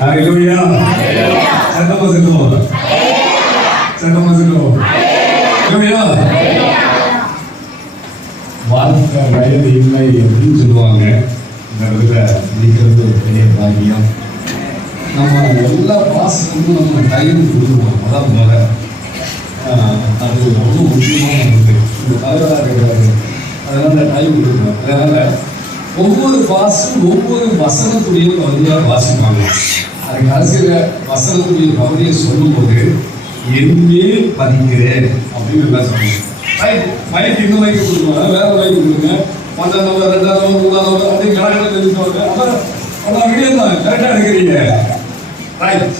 ஹalleluya. சத்தமா சொல்லுவோம். சத்தமா சொல்லுவோம். ஹalleluya. வாழ்க்கை வயது இல்லை அப்படின்னு சொல்லுவாங்க. இந்த இடத்துல நிற்கிறது ஒரு பெரிய பாக்கியம். நம்ம எல்லா பாசத்துக்கும் நம்ம டைம் கொடுக்குறோம். அதான் முறை அது ரொம்ப முக்கியமான ஒன்று. இந்த தலைவராக இருக்கிறாரு, அதனால் டைம் கொடுக்குறோம். அதனால் ஒவ்வொரு பாசும் ஒவ்வொரு வசனத்துடைய பகுதியாக வாசிப்பாங்க. அதுக்கு அரசியல் வசனத்துடைய பகுதியை சொல்லும்போது எங்கே பதிக்கிறேன் அப்படின்னு எல்லாம் சொல்லுவாங்க. மைக்கு இந்த மைக்கு கொடுக்குவாங்க, வேற மைக்கு கொடுங்க, 1ஆம் நம்பர் 2ஆம் நம்பர் 3ஆம் நம்பர் அப்படி கணக்கில் தெரிஞ்சுவாங்க. அதான் வீடியோ தான் கரெக்டாக எடுக்கிறீங்க. ரைட்.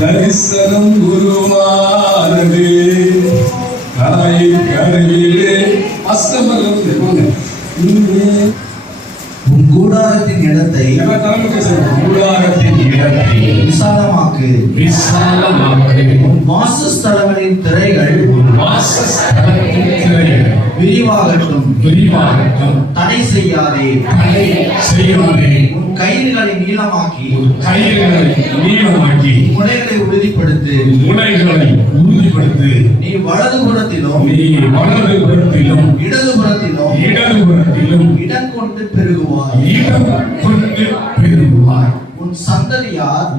தரிசனம் குருவானது கரையிலே அஸ்தமரம் உன் கூடாரத்தின் இடத்தை விசாலமாக்கு. உன் வாசஸ்தலங்களின் திரைகள் விரிவாகட்டும். தடை செய்யாதே. உன் கயிறுகளை நீளமாக்கி முனைகளை உறுதிப்படுத்து. நீ வலதுபுறத்திலும் இடதுபுறத்திலும் இடம் கொண்டு பெருகுவாய். உன் சந்ததியார்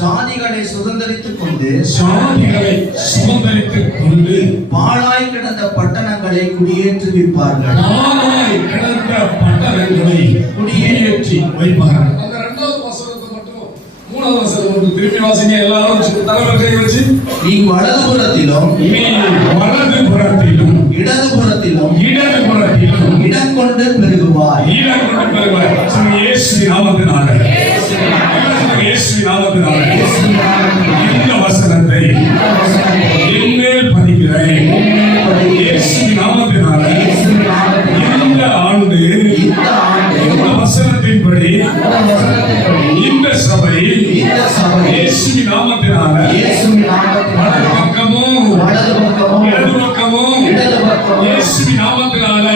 ஜாதிகளை சுதந்தரித்துக் கொண்டு பாழாய் கிடந்த பட்டணங்களை குடியேற்றுவிப்பார்கள். குடியேற்றி வைப்பார்கள். அந்த 2வது வசனத்தை மட்டும் 3வது வசனம் திருப்பி வாசிங்க எல்லாரும். தலைவர்களை வச்சு நீ வலதுபுறத்திலும் இடதுபுறத்திலும் இடம் கொண்டு பெருகுவாய். இயேசுவின் நாமத்தினாலே இந்த வசனத்தை என்மேல் பதிக்கிறேன். இயேசுவின் நாமத்தினாலே இந்த ஆண்டு இந்த வசனத்தின்படி இந்த சபை இயேசுவின் நாமத்தினாலே வலது பக்கமும் இடது பக்கமும் இயேசுவின் நாமத்தினாலே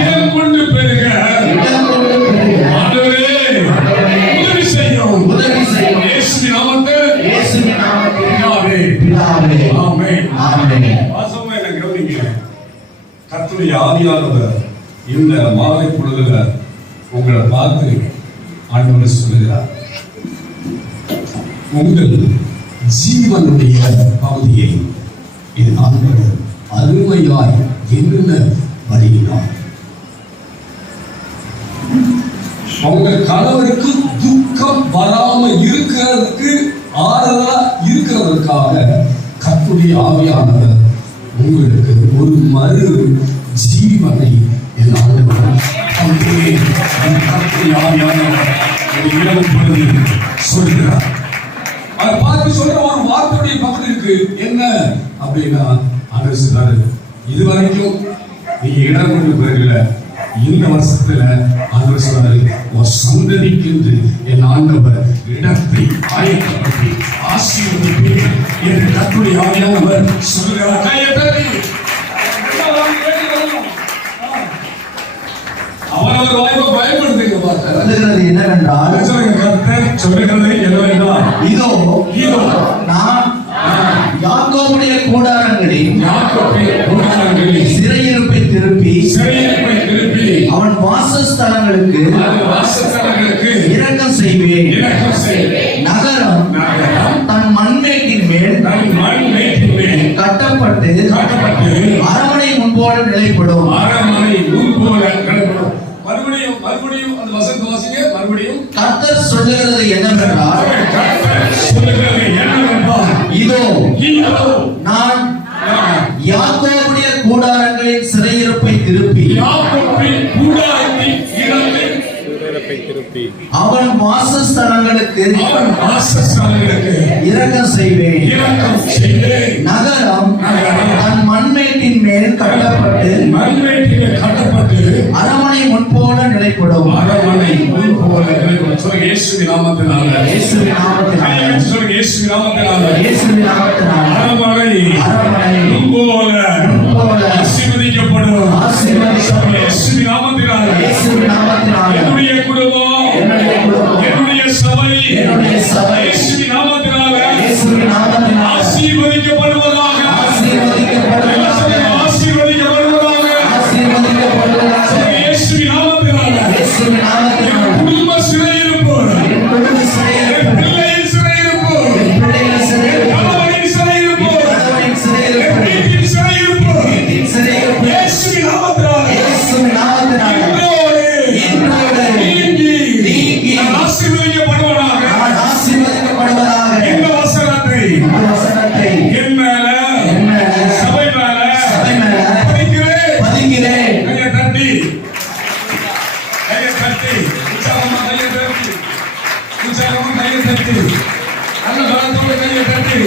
இடம் கொண்டு பெருக உதவி செய்யும். இயேசுவின் நாமத்தில் ஆமென். வாசமா என்ன கவனிங்க. கர்த்தருடைய ஆவியானவர் இந்த மாலை பொழுதுல உங்களை பார்த்து ஆண்டவர் சொல்லுகிறார், உங்கள் ஜீவனுடைய பகுதியை இது ஆண்டவர் அருமையாய் என்ன வருகிறார். உங்கள் கணவருக்கு துக்கம் வராம இருக்கிறதுக்கு ஆறுதலா இருக்கிறதுக்காக கர்த்தருடைய ஆவியானவர் உங்களுக்கு ஒரு மறு ஜீவனை என் ஆண்டவர் கர்த்தருடைய ஆவியானவர் இரவு பொழுது சொல்கிறார். அதை பார்த்து சொல்ற ஒரு வார்த்தையுடைய பக்கம் இருக்கு. என்ன அப்படின்னா ஆலோசித்தாரு, இதுவரைக்கும் நீ இடம் கொண்டு போயிருக்கல, இந்த வருஷத்துல ஆலோசித்தாரு ஒரு சந்ததிக்கு என் ஆண்டவர் இடத்தை ஆயத்தப்படுத்தி ஆசீர்வதிப்பீர்கள் என்று கர்த்தருடைய ஆவியானவர் சொல்கிறார். அவரவர் வாய்ப்பை பயன்படுத்துங்க. சொல்லுகிறது என்னவென்றால் இதோ நான் யாக்கோபுடைய கூடாரங்களில் சிறையிருப்பை திருப்பி அவன் வாசஸ்தலங்களுக்கு இரக்கம் செய்வேன். நகரம் தன் மண்மேட்டின் மேல் கட்டப்பட்டு அரமனை முன்போடு நிலைப்படும். மறுபடியும் அந்த வசனத்தை வாசிங்க. மறுபடியும் கர்த்தர் சொல்லுகிறது என்னவென்றால் இதோ நான் யாக்கோபுடைய கூடாரங்களின் சிறையிருப்பை திருப்பி அவன் வாசஸ்தலங்களுக்கு இரக்கம் செய்வேன். நகரம் தன் மண்மேட்டின் மேல் கட்டப்பட்டு அரமனை முன்போல நிலைப்படும். இயேசுவின் நாமத்தினாலே அரமனை முன்போல ஆசீர்வதிக்கப்படும். இயேசுவின் நாமத்தினாலே என்னுடைய குடும்பம் என்னுடைய சபை இயேசுவின் நாமத்தினால இயேசுவின் நாமத்தினால் ஆசீர்வதிக்கப்படுவதாக. ஆசீர்வதிக்கப்படுவதாக. ஆசீர்வதிக்கப்படுவதாக. ஆசீர்வதிக்கப்படுவதாக. இயேசுவின் நாமத்தினால இயேசுவின் நாமத்தினால் குடும்ப சிறையிருப்பு, என் குடும்ப சிறையிருப்பு, பிள்ளையின் சிறையிருப்பு, என் பிள்ளைகள் சிறையிருப்பு, கணவனின் சிறையிருப்பு, கணவனின் சிறையிருப்பு, வீட்டின் சிறையிருப்பு, வீட்டின் சிறையிருப்பு இயேசுவின் நாமத்தினால இயேசுவின் நாமத்தினால் இன்றோடு நீங்கி நான் ஆசீர்வதிக்கப்படுவதாக. நான் ஆசீர்வதிக்கப்படுவதாக. இந்த வசனத்தை இந்த வசனத்தை என் மேல, என் மேல, சபை மேல சபை மேல பதிக்கிறேன். பதிக்கிறேன். கையை தட்டி, கையை தட்டி, உற்சாகமா கையை தட்டி, உற்சாகமா கையை தட்டி, நல்ல பலத்தோடு கையை தட்டி,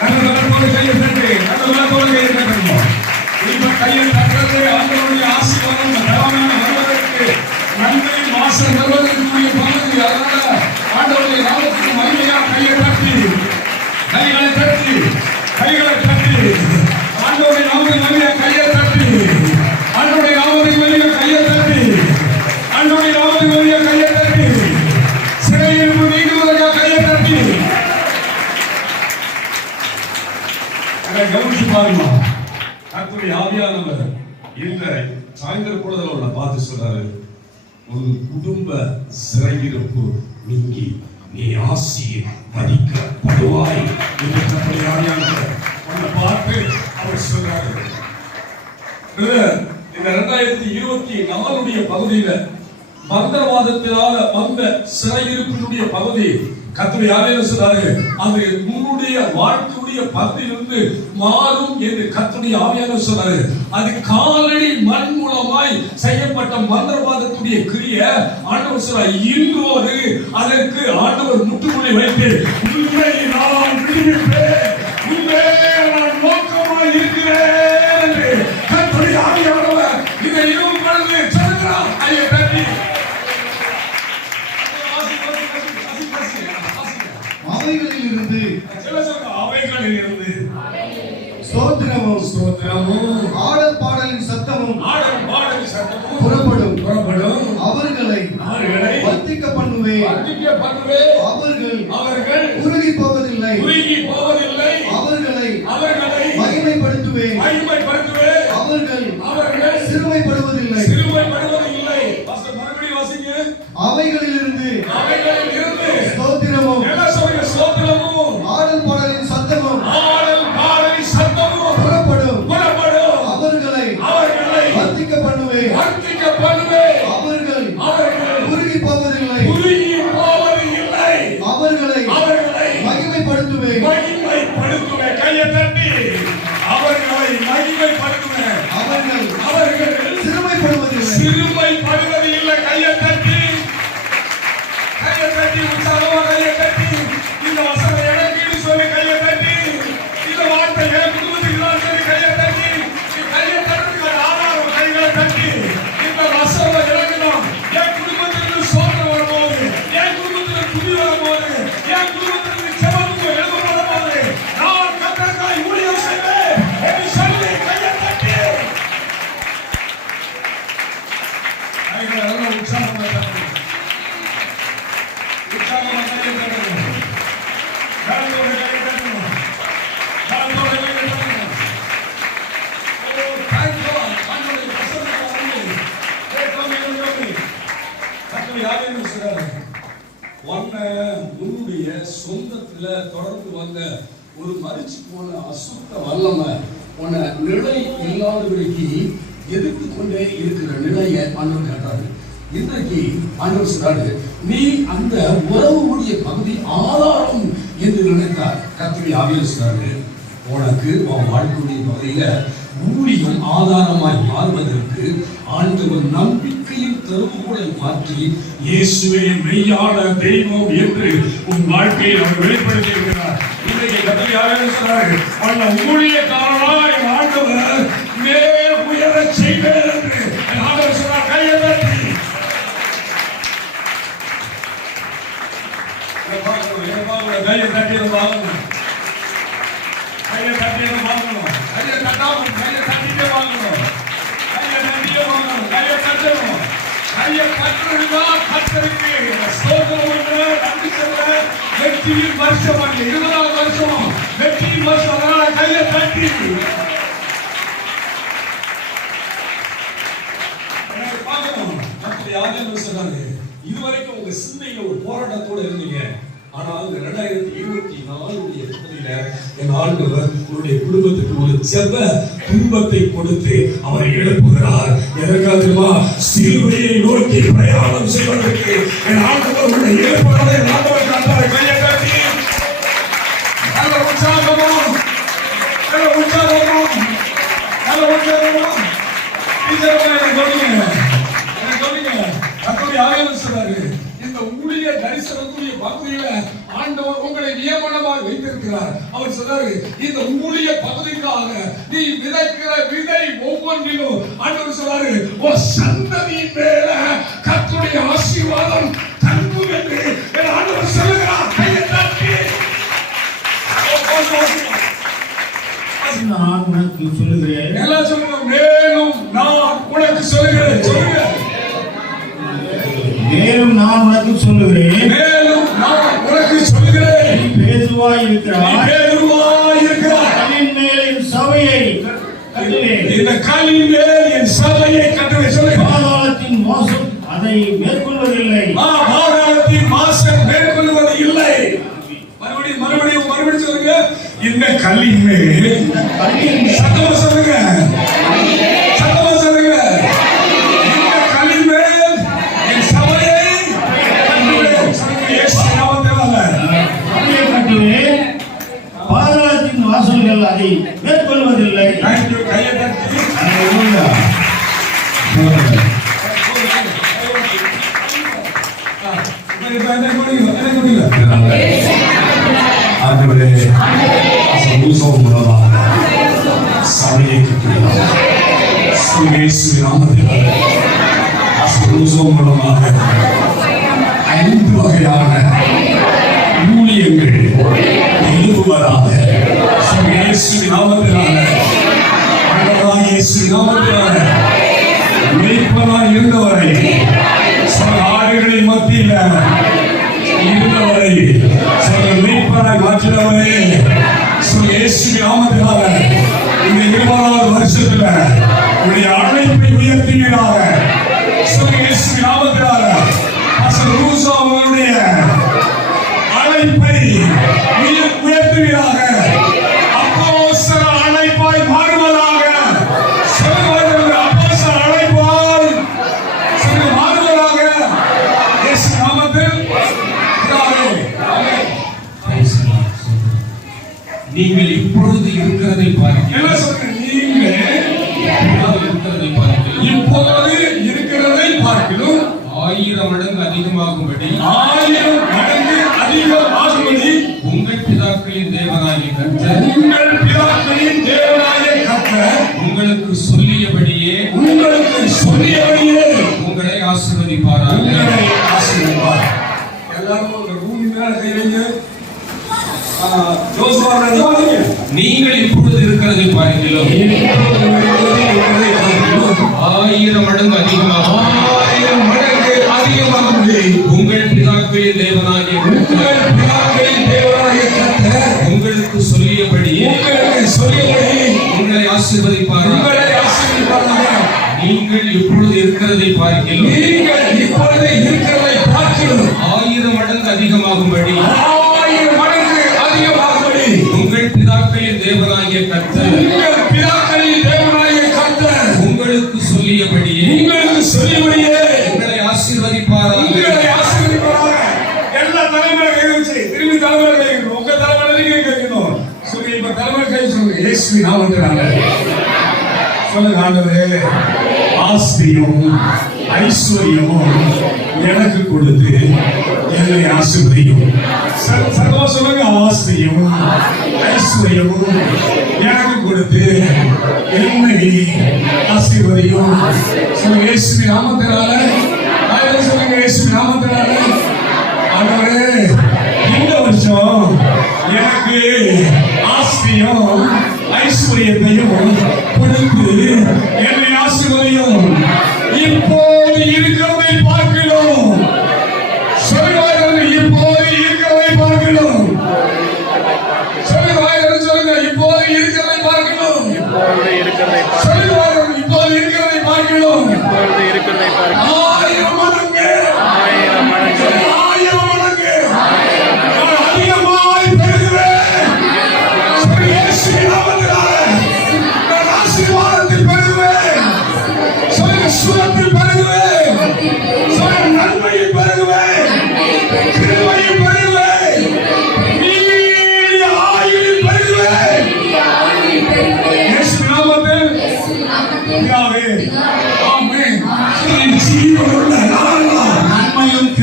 நல்ல பலத்தோடு கையை தட்டி, நல்ல பலத்தோடு கையை தட்டணும். இப்ப கையை தட்டுறது ஆண்டவருடைய ஆசீர்வாதம் தரமான வருவதற்கு, நன்மையின் வாசல் வருவதற்குரிய பகுதி. அதனால ஆண்டவருடைய நாமத்துக்கு மகிமையா கையை தட்டி, கைகளை தட்டி, கைகளை தட்டி, ஆண்டவருடைய நாமத்துக்கு மகிமையா கையை தட்டி, ஆண்டவருடைய நாமத்துக்கு மகிமையா கையை தட்டி, ஆண்டவருடைய நாமத்துக்கு மகிமையா கையை தட்டி, சிறையிருப்பு நீங்குவதற்காக கையை தட்டி. அதை கவனிச்சு பாருமா. கர்த்தருடைய ஆவியானவர் இந்த சாயந்தர பொழுதுல உள்ள பார்த்து சொல்றாரு, உன் குடும்ப சிறையிருப்பு நீங்கி நீ ஆசீர்வதிக்கப்படுவாய் என்று கர்த்தருடைய ஆவியானவர் உன்னை பார்த்து அவர் சொல்றாரு. இந்த 2024 பகுதியில மந்திரவாதத்தினால வந்த சிறையிருப்பினுடைய பகுதி கர்த்தருடைய ஆவியானவர் சொல்றாரு, அது உன்னுடைய வாழ்க்கையுடைய பகுதியிலிருந்து மாறும் என்று கர்த்தருடைய ஆவியானவர் சொல்றாரு. அது காலடி மண் மூலமாய் செய்யப்பட்ட மந்திரவாதத்துடைய கிரியை ஆண்டவர் சொல்றார், இன்றோடு அதற்கு ஆண்டவர் முற்றுப்புள்ளி வைத்து உண்மை நான் விடுவிப்பேன், உண்மை நான் நோக்கமாய் இருக்கிறேன் என்று கர்த்தருடைய ஆவியானவர் இதை இரவு பொழுது சொல்கிறார். ஐயா தட்டி அவைகளிலிருந்து அவைகளிலிருந்து ஸ்தோத்திரமும் ஸ்தோத்திரமும் ஆடல் பாடலின் சத்தமும் ஆடல் பாடல் சத்தமும் புறப்படும். அவர்களை வர்த்திக்க பண்ணுவேன். அவர்கள் உருகி போவதில்லை. அவர்களை மகிமைப்படுத்துவேன். அவர்கள் சிறுமைப்படுவதில்லை. அவைகளிலிருந்து ஸ்தோத்திரமும் ஆடல் பாடலின் சத்தமும் புறப்படும். அவர்களை வர்த்திக்க பண்ணுவேன். அவர்கள் உருகி போவதில்லை. அவர்களை மகிமைப்படுத்துவேன். கையை தட்டி அவர்களை மகிமைப்படுத்துவேன். அவர்கள் சிறுமைப்படுவதில்லை. சிறுமைப்படுவது இல்லை. கையை தட்டி, கையை தட்டி, உற்சாகமா கையை தட்டி, இந்த வசனம் எனக்கு சொல்லி கையை தட்டி, இந்த வார்த்தை என் குடும்பத்துக்கு தான் சொல்லி கையை தட்டி, கையை தட்டுக்கு ஆதாரம் கைகளை தட்டி, இந்த வசனம் எனக்கு தான் என் குடும்பத்திற்கு சோதனை வரும்போது, என் குடும்பத்திற்கு துணி வரும்போது, என் குடும்பத்திற்கு செவனுக்கு எழுத வரும்போது நான் கர்த்தருக்காய் ஊழியம் செய்வேன் என்று சொல்லி கையை தட்டி கைகளை எல்லாம் உற்சாகமா தட்டி, உற்சாகமா கையை தட்டணும், கரத்தோட கையை தட்டணும், கரத்தோட கையை தட்டணும். Oh thank God. ஆண்டவருடைய வசனத்தை அறிந்து கேட்காம கர்த்தருடைய ஆவியானவர் சொல்றாரு, உன்னுடைய சொந்தத்துல தொடர்ந்து வந்த ஒரு மரிச்சு போன அசுத்த வல்லமை உன்னை நிலை இல்லாதவர்களுக்கு எதிர்த்து கொண்டே இருக்கிற நிலையை ஆண்டவர் காட்டுறாரு. இன்றைக்கு ஆண்டவர் சொல்றாரு, நீ அந்த உறவுடைய பகுதி ஆதாரம் என்று நினைத்தார். கர்த்தருடைய ஆவியானவர் சொல்றாரு, உனக்கு உன் வாழ்க்கையுடைய பகுதியில ஊழியம் ஆதாரமாய் மாறுவதற்கு ஆண்டவர் நம்பிக்கையின் திறவுகோலை மாற்றி இயேசுவே மெய்யான தெய்வம் என்று உன் வாழ்க்கையை அவர் வெளிப்படுத்தி இருக்கிறார். இன்றைக்கு கர்த்தருடைய ஆவியானவர் சொல்றாரு, உன்னை ஊழியக்காரனாய் ஆண்டவர் மேல் உயரச் செய்வேன் என்று ஆண்டவர் சொல்றார். கையை தட்டி கையை தட்டி வாங்கணும், கையை தட்டி வாங்கணும், கையை தட்டாம கையை தட்டிட்டு வாங்கணும், கையை தட்டிட்டு வாங்கணும், கையை தட்டணும், கையை தட்டுறதுதான் கர்த்தருக்கு ஸ்தோத்திரம் என்று நன்றி வெற்றியின் வருஷம் 20வது வருஷம் வெற்றியின் வருஷம். அதனால கையை தட்டி பார்க்கணும். யாரும் சொன்னாங்க இதுவரைக்கும் உங்க சிந்தையில ஒரு போராட்டத்தோட இருந்தீங்க. ஆனால் 2024 என் ஆண்டவர் உங்களுடைய குடும்பத்துக்கு ஒரு செவ்வ துன்பத்தை கொடுத்து அவரை எழுப்புகிறார். எதற்காகமா சிலுவையை நோக்கி பிரயாணம் செய்வதற்கு என் ஆண்டவர் உங்களை எழுப்புகிறதை ஆண்டவர் கண்டார். கையை தட்டி நல்ல உற்சாகமா நல்ல உற்சாகமா நல்ல உற்சாகமா இந்த ஊழிய தரிசனத்துடைய பகுதியில ஆண்டவர் உங்களை நியமனமாக வைத்திருக்கிறார். அவர் சொன்னாரு இந்த ஊழிய பகுதிக்காக நீ விதைக்கிற விதை ஒவ்வொன்றிலும் ஆண்டவர் சொன்னாரு ஒரு சந்ததியின் மேல கர்த்தருடைய ஆசீர்வாதம் தங்கும் என்று ஆண்டவர் சொல்லுகிறார். கையை தட்டி நான் உனக்கு சொல்லுகிறேன். எல்லாம் சொல்லுங்க. மேலும் நான் உனக்கு சொல்லுகிறேன். சொல்லுங்க. மேலும் நான் உனக்கு சொல்லுகிறேன். மேலும் நான் உனக்கு சொல்லுகிறேன். நீ பேதுவாய் இருக்கிறாய். கல்லின் மேல் என் சபையை கட்டுவேன். இந்த கல்லின் மேல் என் சபையை கட்டுவேன். சொல்லுங்க. பாதாளத்தின் மோசம் அதை மேற்கொள்வதில்லை. பாதாளத்தின் மாசம் மேற்கொள்வது இல்லை. மறுபடியும் சொல்லுங்க. இந்த கல்லின் மேல் சத்தமா சொல்லுங்க. சத்தமா சொல்லுங்க. இந்த கல்லின் மேல் என் சபையை கட்டுவேன். பாதாளத்தின் வாசல்கள் அதை மேற்கொள்வதில்லை. கையை தட்டி ஆண்டவரே சந்தோஷம் மூலமாக சபையை கட்டுகிறார். இயேசுவின் நாமத்தில் சந்தோஷம் மூலமாக 5 வகையான ஊழியங்கள் எழுதுவதாக இயேசுவின் நாமத்தினால ஆண்டவராகிய இயேசுவின் நாமத்தினால மேய்ப்பனாய் இருந்தவரை ஆடுகளின் மத்தியில் இருந்தவரை மீட்பராய் மாற்றினவரே இயேசுவின் நாமத்தினால இந்த 20வது வருஷத்துல உடைய அழைப்பை உயர்த்துகிறாக. இயேசுவின் நாமத்தினால அவருடைய அழைப்பை உயர்த்துகிறாக. அப்போஸ்தல அழைப்பாய் மாறுவதாக. அப்போஸ்தல அழைப்பாய் மாறுவதாக. இயேசு நாமத்தில் நீங்கள் இப்பொழுது இருக்கிறதை பார்க்கிறீர்கள். இப்பொழுது இருக்கிறதை பார்க்கிறோம் 1000 மடங்கு அதிகமாகும்படி உங்கள் பிதாக்களின் தேவனாகிய கர்த்தர் உங்களுக்கு சொல்லியபடியே உங்களை ஆசீர்வதிப்பாராக. எல்லாரும் ஒரு ரூம் மேல கையில நீங்கள் இப்பொழுது இருக்கிறதை பார்க்கிறோம் 1000 மடங்கு அதிகமாகும். உங்கள் பிதாக்களின் தேவனாகிய உங்களுக்கு சொல்லியபடியே உங்களை ஆசீர்வதிப்பாராக. நீங்கள் இப்பொழுது இருக்கிறதை பார்க்கிறோம் 1000 மடங்கு அதிகமாகும்படி உங்கள் பிதாக்களின் தேவனாகிய கர்த்தர் உங்களுக்கு சொல்லியபடியே உங்களை ஆசீர்வதிப்பாராக. எல்லா தலைமுறைகளும் திரும்பி தலைமுறை உங்க தலைமுறை கேட்கணும். சொல்லி இப்ப தலைமுறை கை சொல்லுங்க. இயேசுவின் நாமத்தினால சொல்லுங்க. ஆண்டவரே ஆஸ்தியும் ஐஸ்வர்யமும் எனக்கு கொடுத்து என்னை ஆசீர்வதியும். சர்வ சொல்லுங்க. ஆஸ்தியும் ஐஸ்வர்யமும் எனக்கு கொடுத்து என்னை ஆசீர்வதியும். சொல்லுங்க. இயேசுவின் நாமத்தினால சொல்லுங்க. இயேசுவின் நாமத்தினால ஆண்டவரே இந்த வருஷம் எனக்கு ஆஸ்தியும் ஐஸ்வர்யத்தையும் கொடுத்து என்னை ஆசீர்வதியும். இப்போது இருக்கிறதை பார்க்கிறோம். சொல்லுவார்கள். இப்போது இருக்கிறதை பார்க்கிறோம்.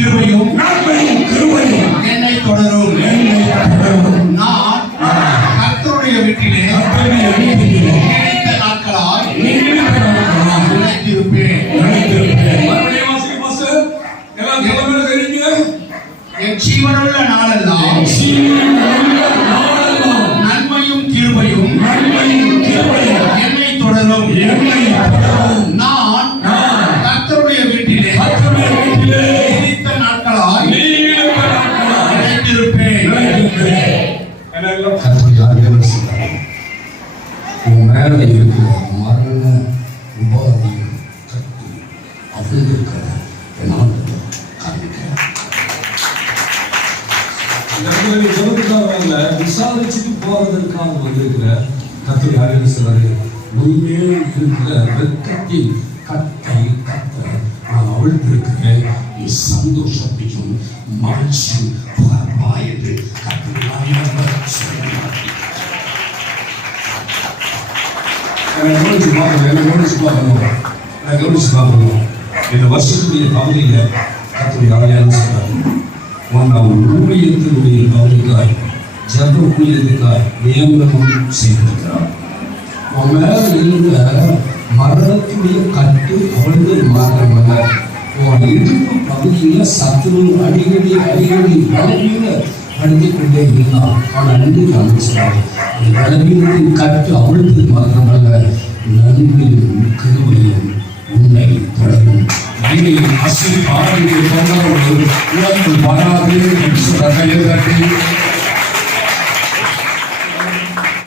கிருபையும் நன்மையும் கிருபையும் என்னை தொடரும். என்னை தொடரும். நான் கர்த்தருடைய வீட்டிலே கர்த்தருடைய வீட்டிலே நீடித்த நாட்களாய் நீடித்த நாட்களாய் நிலைத்திருப்பேன். நிலைத்திருப்பேன். மறுபடியும் வாசிங்க பாஸ்டர். எல்லாம் தலைமையில தெரியுங்க. என் ஜீவனுள்ள நாளெல்லாம் நன்மையும் கிருபையும் என்னை தொடரும். நான் கர்த்தருடைய வீட்டிலே நீடித்த நாட்களாய் நிலைத்திருப்பேன். உன் மேல இருக்கிற மரண உபாதியும் கட்டி அவிழ்ந்திருக்கிற என் ஆண்டவர் காண்பிக்கிறார். விசாரிச்சுட்டு போறதற்காக வந்திருக்கிற கத்திரி ஆலோசனை உண்மையில் இருக்கிற வெட்கத்தின் கட்டை கட்ட நான் அவிழ்த்திருக்கிறேன். நீ சந்தோஷத்தையும் மகிழ்ச்சியும் புகழ்வா என்று கத்திரி ஆலோசனை சொல்லுகிறார். இந்த வருஷத்துடைய பகுதியில கத்துடைய ஆலயம் சொல்றாரு, ஊழியத்தினுடைய பகுதிக்காய் ஜப ஊழியத்துக்காய் நியமனம் செய்திருக்கிறார். உன் மேல இருந்த மரணத்துடைய கட்டு அவளுக்கு மாற்றமல்ல, உன் இடுப்பு பகுதியில சத்துரு அடிக்கடி பலவீன படுத்திக் கொண்டே இருந்தான். ஆனால் இன்றைக்கு அமைச்சார் அந்த பலவீனத்தின் கட்டு அவளுக்கு மாற்றமல்ல, நன்மையும் கிருபையும் உன்னை தொடரும். நன்மையும் அசை பாடலில் உணர்வு வராது என்று சொல்ல கையில் கட்டி